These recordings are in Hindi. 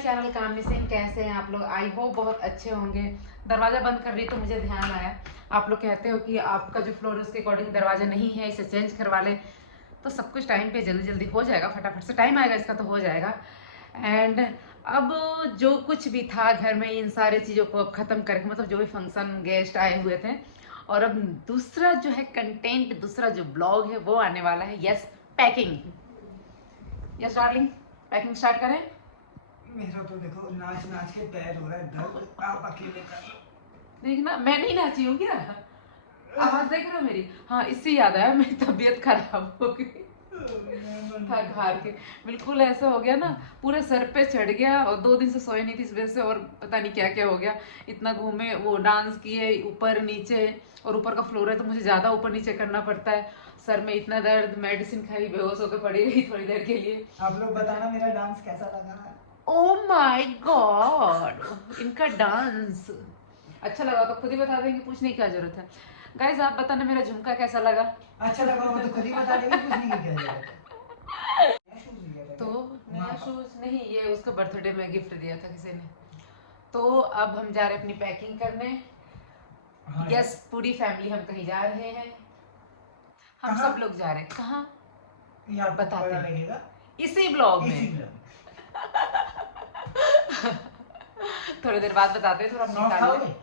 चैनल कामनी सिंह। कैसे हैं आप लोग? आई होप बहुत अच्छे होंगे। दरवाज़ा बंद कर रही तो मुझे ध्यान आया, आप लोग कहते हो कि आपका जो फ्लोर है उसके अकॉर्डिंग दरवाज़ा नहीं है, इसे चेंज करवा लें। तो सब कुछ टाइम पे जल्दी जल्दी हो जाएगा, फटाफट से टाइम आएगा इसका तो हो जाएगा। एंड अब जो कुछ भी था घर में, इन सारे चीज़ों को अब ख़त्म करके, मतलब जो भी फंक्शन गेस्ट आए हुए थे, और अब दूसरा जो है कंटेंट, दूसरा जो ब्लॉग है वो आने वाला है। Yes, packing. Yes darling, packing start करें। मेरा तो देखो नाच नाच के पैर हो रहा है दर्द, आप अकेले कर लो। देखना मैं नहीं नाची हूँ क्या? आवाज देख रहे हो मेरी? हाँ, इससे याद आया मेरी तबीयत खराब हो गई, थक हार के बिल्कुल ऐसा हो गया ना, पूरे सर पे चढ़ गया और 2 दिन से सोए नहीं थी इस वजह से, और पता नहीं क्या क्या हो गया। इतना घूमे, वो डांस किए ऊपर नीचे, और ऊपर का फ्लोर है तो मुझे ज्यादा ऊपर नीचे करना पड़ता है। सर में इतना दर्द, मेडिसिन खाई, बेहोश होकर पड़ी रही थोड़ी देर के लिए। आप लोग बताना मेरा डांस कैसा लगा। ओ माय गॉड, इनका डांस अच्छा लगा तो खुद ही बता देंगे, पूछने की क्या जरूरत है। गाइस आप बताना मेरा झुमका कैसा लगा। अच्छा लगा हो तो खुद ही बता देंगे, पूछने की क्या जरूरत है। तो नया शूज नहीं, ये उसका बर्थडे में गिफ्ट दिया था किसी ने। तो अब हम जा रहे हैं अपनी पैकिंग करने। हाँ, यस, पूरी फैमिली हम कहीं जा रहे हैं। हम कहाँ? सब लोग जा रहे हैं। कहाँ ये आपको बताते पता हैं लगेगा इसी ब्लॉग इसी में। ब्लॉग। थोड़ी देर बाद बताते हैं, थोड़ा सौंफ निकाल खाओगे? लें।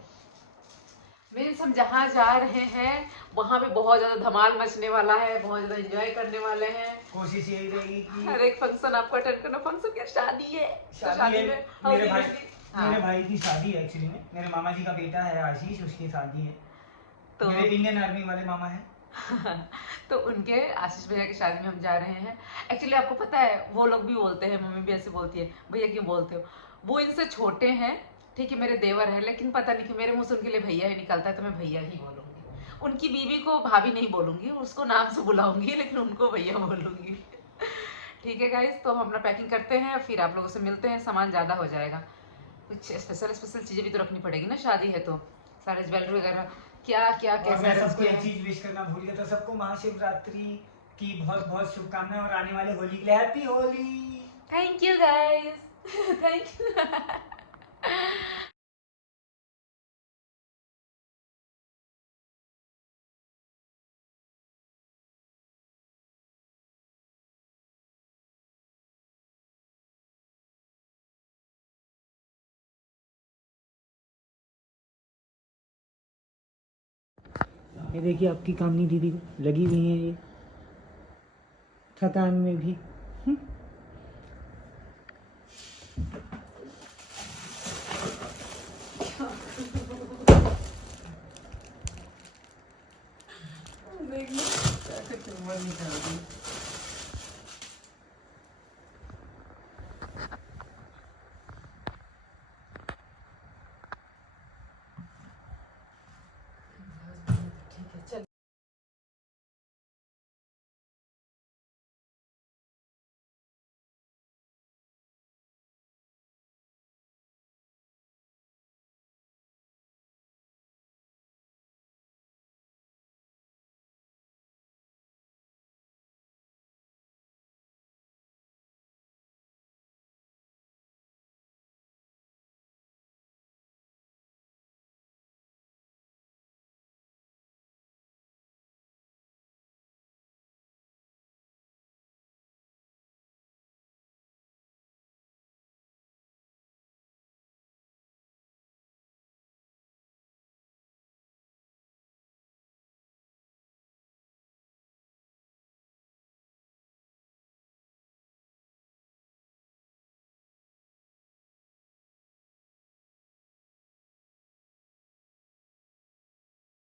मीन्स हम जहाँ जा रहे हैं वहाँ पे बहुत ज्यादा धमाल मचने वाला है, बहुत ज्यादा एंजॉय करने वाले हैं। कोशिश यही रहेगी कि हर एक फंक्शन आपको अटेंड करना। फंक्शन क्या, शादी है तो शादी है। में मेरे हल्दी भाई मेहंदी। हाँ, मेरे भाई की शादी है एक्चुअली में, मेरे मामा जी का बेटा है आशीष, उसकी शादी है। तो मेरे इंडियन आर्मी वाले मामा है। तो उनके आशीष भैया की शादी में हम जा रहे हैं। एक्चुअली आपको पता है, वो लोग भी बोलते हैं, मम्मी भी ऐसे बोलती है, भैया क्यों बोलते हो? वो इनसे छोटे हैं, ठीक है, मेरे देवर हैं, लेकिन पता नहीं क्यों मेरे मुंह से उनके लिए भैया ही निकलता है, तो मैं भैया ही बोलूंगी। उनकी बीवी को भाभी नहीं बोलूंगी, उसको नाम से बुलाऊंगी, लेकिन उनको भैया बोलूंगी। ठीक है गाइस, तो हम अपना पैकिंग करते हैं, फिर आप लोगों से मिलते हैं। सामान ज़्यादा हो जाएगा, कुछ स्पेशल स्पेशल चीज़ें भी तो रखनी पड़ेगी ना, शादी है तो सारे ज्वेलरी वगैरह क्या क्या और कैसे मैं अरेंज सबको किया एक है। चीज विश करना भूल गया, तो सबको महाशिवरात्रि की बहुत बहुत शुभकामनाएं, और आने वाले होली के लिए happy Holi. Thank you guys. Thank you. ये देखिए आपकी कामनी दीदी को लगी हुई है ये थकान में भी।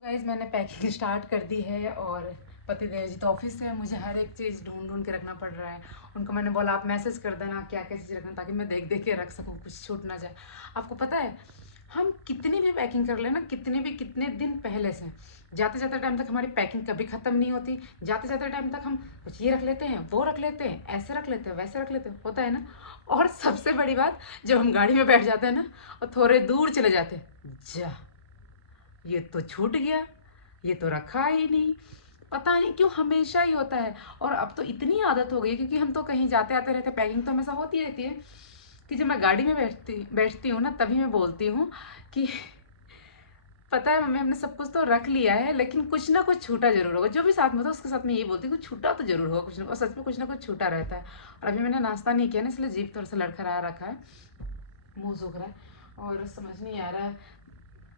गाइस मैंने पैकिंग स्टार्ट कर दी है, और पतिदेव जी तो ऑफिस से, मुझे हर एक चीज़ ढूंढ ढूंढ के रखना पड़ रहा है। उनको मैंने बोला आप मैसेज कर देना क्या क्या चीज़ रखना, ताकि मैं देख देख के रख सकूँ, कुछ छूट ना जाए। आपको पता है, हम कितनी भी पैकिंग कर लेना, कितने दिन पहले से, जाते जाते टाइम तक हमारी पैकिंग कभी ख़त्म नहीं होती। जाते जाते टाइम तक हम कुछ ये रख लेते हैं, वो रख लेते हैं, ऐसे रख लेते हैं, वैसे रख लेते हैं, होता है ना। और सबसे बड़ी बात, जब हम गाड़ी में बैठ जाते हैं ना और थोड़े दूर चले जाते हैं, जा ये तो छूट गया, ये तो रखा ही नहीं। पता नहीं क्यों हमेशा ही होता है। और अब तो इतनी आदत हो गई, क्योंकि हम तो कहीं जाते आते रहते, पैकिंग तो हमेशा होती रहती है। कि जब मैं गाड़ी में बैठती हूँ ना, तभी मैं बोलती हूँ कि पता है मम्मी, हमने सब कुछ तो रख लिया है, लेकिन कुछ ना कुछ छूटा जरूर होगा। जो भी साथ में होता है उसके साथ में यही बोलती हूँ, कुछ छूटा तो जरूर होगा कुछ ना, और सच में कुछ ना कुछ छूटा रहता है। और अभी मैंने नाश्ता नहीं किया ना, इसलिए जीभ थोड़ा सा लड़खड़ा रखा है, मुंह सूख रहा है, और समझ नहीं आ रहा है।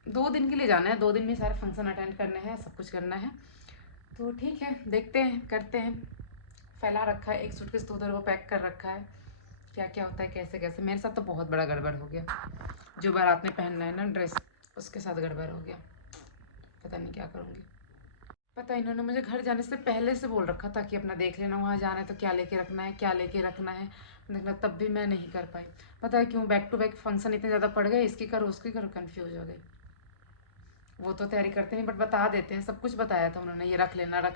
2 दिन के लिए जाना है, 2 दिन में सारे फंक्शन अटेंड करने हैं, सब कुछ करना है। तो ठीक है, देखते हैं, करते हैं। फैला रखा है, एक सूटकेस तो उधर वो पैक कर रखा है, क्या क्या होता है, कैसे कैसे। मेरे साथ तो बहुत बड़ा गड़बड़ हो गया, जो बारात में पहनना है ना ड्रेस, उसके साथ गड़बड़ हो गया। पता नहीं क्या करूँगी। पता इन्होंने मुझे घर जाने से पहले से बोल रखा था कि अपना देख लेना, वहाँ जाना है तो क्या लेके रखना है, क्या लेके रखना है, देखना, तब भी मैं नहीं कर पाई। पता है क्यों? बैक टू बैक फंक्शन इतने ज़्यादा पड़ गए, इसकी करो उसकी करो, कन्फ्यूज हो गई। वो तो तैयारी करते नहीं, बट बता देते हैं, सब कुछ बताया था उन्होंने, ये रख लेना,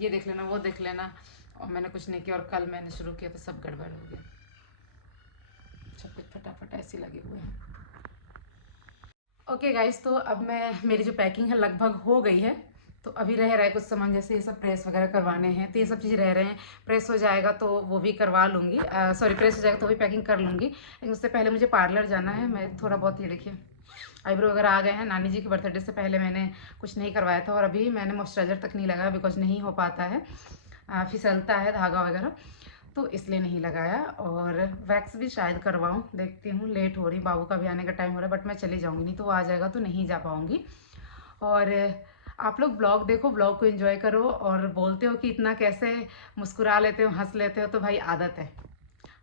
ये देख लेना, वो देख लेना, और मैंने कुछ नहीं किया। और कल मैंने शुरू किया तो सब गड़बड़ हो गया, सब कुछ फटाफट ऐसे लगे हुए हैं। ओके गाइस, तो अब मेरी जो पैकिंग है लगभग हो गई है। तो अभी रह रहा है कुछ सामान, जैसे ये सब प्रेस वगैरह करवाने हैं, तो ये सब चीज़ रह रहे हैं। प्रेस हो जाएगा तो वो भी करवा लूँगी, सॉरी, प्रेस हो जाएगा तो भी पैकिंग कर लूँगी। लेकिन उससे पहले मुझे पार्लर जाना है। मैं थोड़ा बहुत, ये देखिए आईब्रो वगैरह आ गए हैं। नानी जी के बर्थडे से पहले मैंने कुछ नहीं करवाया था, और अभी मैंने मॉइस्चराइजर तक नहीं लगाया, बिकॉज नहीं हो पाता है, फिसलता है धागा वगैरह, तो इसलिए नहीं लगाया। और वैक्स भी शायद करवाऊँ, देखती हूँ, लेट हो रही, बाबू का भी आने का टाइम हो रहा है, बट मैं चली जाऊँगी, नहीं तो वो आ जाएगा तो नहीं जा पाऊँगी। और आप लोग ब्लॉग देखो, ब्लॉग को एंजॉय करो, और बोलते हो कि इतना कैसे मुस्कुरा लेते हो, हंस लेते हो, तो भाई आदत है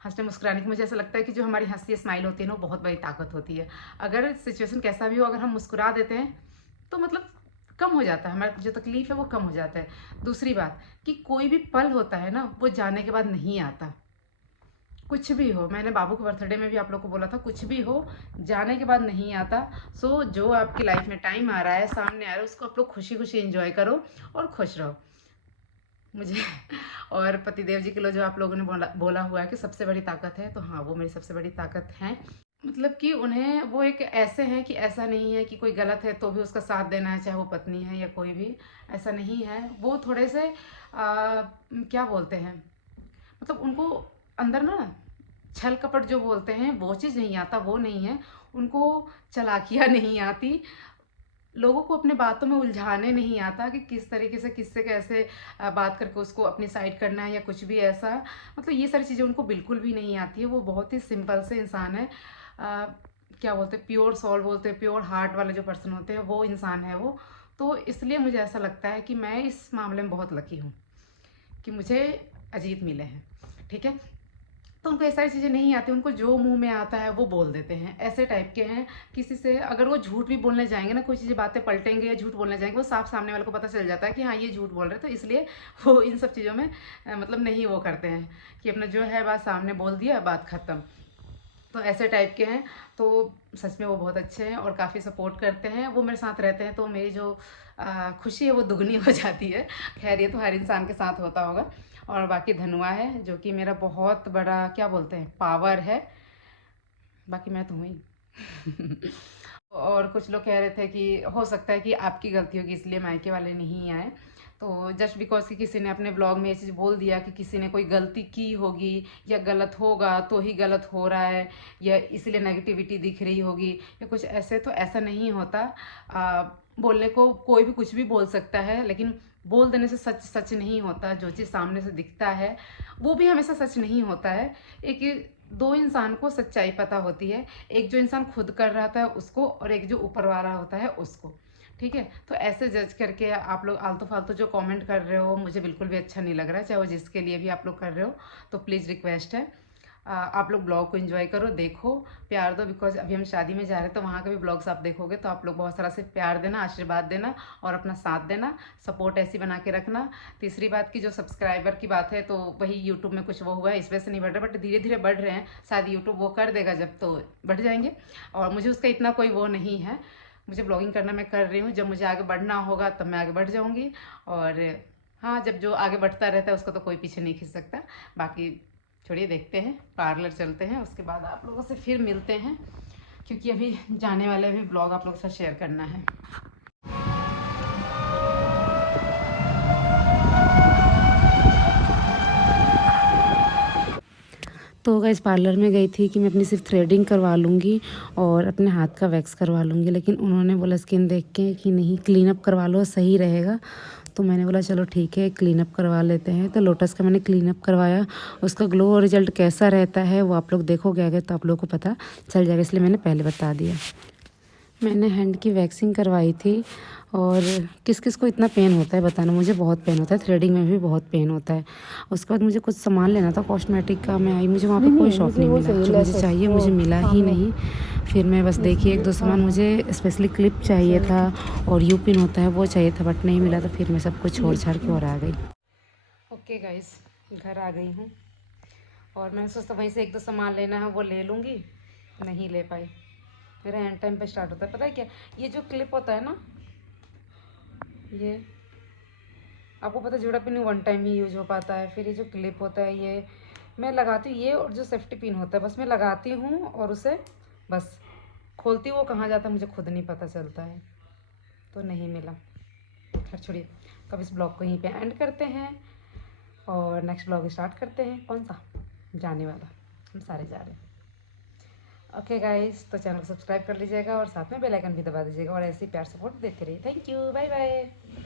हंसने मुस्कुराने की। मुझे ऐसा लगता है कि जो हमारी हंसी स्माइल होती है ना, वो बहुत बड़ी ताकत होती है। अगर सिचुएशन कैसा भी हो, अगर हम मुस्कुरा देते हैं तो मतलब कम हो जाता है, हमारा जो तकलीफ है वो कम हो जाता है। दूसरी बात कि कोई भी पल होता है ना, वो जाने के बाद नहीं आता। कुछ भी हो, मैंने बाबू के बर्थडे में भी आप लोग को बोला था, कुछ भी हो जाने के बाद नहीं आता। सो जो आपकी लाइफ में टाइम आ रहा है, सामने आ रहा है, उसको आप लोग खुशी खुशी एंजॉय करो और खुश रहो। मुझे और पतिदेव जी के लिए जो आप लोगों ने बोला हुआ है कि सबसे बड़ी ताकत है, तो हाँ, वो मेरी सबसे बड़ी ताकत है। मतलब कि उन्हें, वो एक ऐसे हैं कि ऐसा नहीं है कि कोई गलत है तो भी उसका साथ देना है, चाहे वो पत्नी है या कोई भी, ऐसा नहीं है। वो थोड़े से क्या बोलते हैं, मतलब उनको अंदर ना छल कपट जो बोलते हैं, वो चीज़ नहीं आता, वो नहीं है उनको। चालाकियाँ नहीं आती, लोगों को अपने बातों में उलझाने नहीं आता कि किस तरीके से किससे कैसे बात करके उसको अपनी साइड करना है या कुछ भी ऐसा। मतलब ये सारी चीज़ें उनको बिल्कुल भी नहीं आती है। वो बहुत ही सिंपल से इंसान है, क्या बोलते हैं, प्योर सोल बोलते हैं, प्योर हार्ट वाले जो पर्सन होते हैं, वो इंसान है वो। तो इसलिए मुझे ऐसा लगता है कि मैं इस मामले में बहुत लकी हूँ कि मुझे अजीत मिले हैं, ठीक है। तो उनको ऐसी सारी चीज़ें नहीं आती, उनको जो मुंह में आता है वो बोल देते हैं, ऐसे टाइप के हैं। किसी से अगर वो झूठ भी बोलने जाएंगे ना, कोई चीज़ें बातें पलटेंगे या झूठ बोलने जाएंगे, वो साफ सामने वाले को पता चल जाता है कि हाँ ये झूठ बोल रहे हैं। तो इसलिए वो इन सब चीज़ों में मतलब नहीं वो करते हैं कि अपना जो है बात सामने बोल दिया, बात ख़त्म। तो ऐसे टाइप के हैं। तो सच में वो बहुत अच्छे हैं और काफ़ी सपोर्ट करते हैं। वो मेरे साथ रहते हैं तो मेरी जो खुशी है वो दुगनी हो जाती है। खैर ये तो हर इंसान के साथ होता होगा। और बाकी धनुआ है जो कि मेरा बहुत बड़ा, क्या बोलते हैं, पावर है। बाकी मैं तो हूँ ही। और कुछ लोग कह रहे थे कि हो सकता है कि आपकी गलती होगी इसलिए मायके वाले नहीं आए। तो जस्ट बिकॉज कि किसी ने अपने ब्लॉग में ये चीज़ बोल दिया कि किसी ने कोई गलती की होगी या गलत होगा तो ही गलत हो रहा है, या इसलिए नेगेटिविटी दिख रही होगी या कुछ ऐसे, तो ऐसा नहीं होता। बोलने को कोई भी कुछ भी बोल सकता है, लेकिन बोल देने से सच सच नहीं होता। जो चीज़ सामने से दिखता है वो भी हमेशा सच नहीं होता है। एक दो इंसान को सच्चाई पता होती है, एक जो इंसान खुद कर रहा था उसको, और एक जो ऊपर वाला होता है उसको, ठीक है। तो ऐसे जज करके आप लोग आलतू फालतू जो कमेंट कर रहे हो, मुझे बिल्कुल भी अच्छा नहीं लग रहा है, चाहे वो जिसके लिए भी आप लोग कर रहे हो। तो प्लीज़ रिक्वेस्ट है, आप लोग ब्लॉग को एंजॉय करो, देखो, प्यार दो। बिकॉज अभी हम शादी में जा रहे हैं तो वहाँ के भी ब्लॉग्स आप देखोगे तो आप लोग बहुत सारा से प्यार देना, आशीर्वाद देना और अपना साथ देना, सपोर्ट ऐसी बना के रखना। तीसरी बात की जो सब्सक्राइबर की बात है, तो वही यूट्यूब में कुछ वो हुआ है, इस वजह से नहीं बढ़ रहा, बट धीरे धीरे बढ़ रहे हैं। शायद यूट्यूब वो कर देगा जब, तो बढ़ जाएंगे। और मुझे उसका इतना कोई वो नहीं है, मुझे ब्लॉगिंग करना मैं कर रही हूँ, जब मुझे आगे बढ़ना होगा तब मैं आगे बढ़ जाऊँगी। और हाँ, जब जो आगे बढ़ता रहता है उसको तो कोई पीछे नहीं खींच सकता। बाकी छोड़िए, देखते हैं, पार्लर चलते हैं, उसके बाद आप लोगों से फिर मिलते हैं, क्योंकि अभी जाने वाले भी ब्लॉग आप लोगों से शेयर करना है। तो गाइस पार्लर में गई थी कि मैं अपनी सिर्फ थ्रेडिंग करवा लूँगी और अपने हाथ का वैक्स करवा लूँगी, लेकिन उन्होंने बोला स्किन देख के कि नहीं क्लीन अप करवा लो सही रहेगा। तो मैंने बोला चलो ठीक है क्लीन अप करवा लेते हैं। तो लोटस का मैंने क्लीन अप करवाया, उसका ग्लो और रिजल्ट कैसा रहता है वो आप लोग देखोगे आगे तो आप लोगों को पता चल जाएगा, इसलिए मैंने पहले बता दिया। मैंने हैंड की वैक्सिंग करवाई थी और किस किस को इतना पेन होता है बताना, मुझे बहुत पेन होता है, थ्रेडिंग में भी बहुत पेन होता है। उसके बाद मुझे कुछ सामान लेना था कॉस्मेटिक का, मैं आई, मुझे वहाँ पे कोई शॉप नहीं मिला जो मुझे चाहिए, मुझे मिला ही नहीं। फिर मैं बस देखिए एक दो सामान, मुझे स्पेशली क्लिप चाहिए था और यू पिन होता है वो चाहिए था, बट नहीं मिला। तो फिर मैं सब कुछ छोड़ छाड़ के और आ गई। ओके गाइस, घर आ गई हूँ और मैंने सोचा वहीं से एक दो सामान लेना है वो ले लूँगी, नहीं ले पाई। मेरा एंड टाइम पे स्टार्ट होता है, पता है क्या, ये जो क्लिप होता है ना, ये आपको पता है जोड़ा पिन वन टाइम ही यूज हो पाता है। फिर ये जो क्लिप होता है ये मैं लगाती हूँ, ये और जो सेफ्टी पिन होता है बस मैं लगाती हूँ और उसे बस खोलती हूँ, वो कहाँ जाता है मुझे खुद नहीं पता चलता है, तो नहीं मिला। खैर छोड़िए, कब इस ब्लॉग को यहीं पे एंड करते हैं और नेक्स्ट ब्लॉग स्टार्ट करते हैं। कौन सा जाने वाला, हम सारे जा रहे हैं। ओके गाइस, तो चैनल को सब्सक्राइब कर लीजिएगा और साथ में बेल आइकन भी दबा दीजिएगा और ऐसे ही प्यार सपोर्ट देते रहिए। Thank you, bye bye.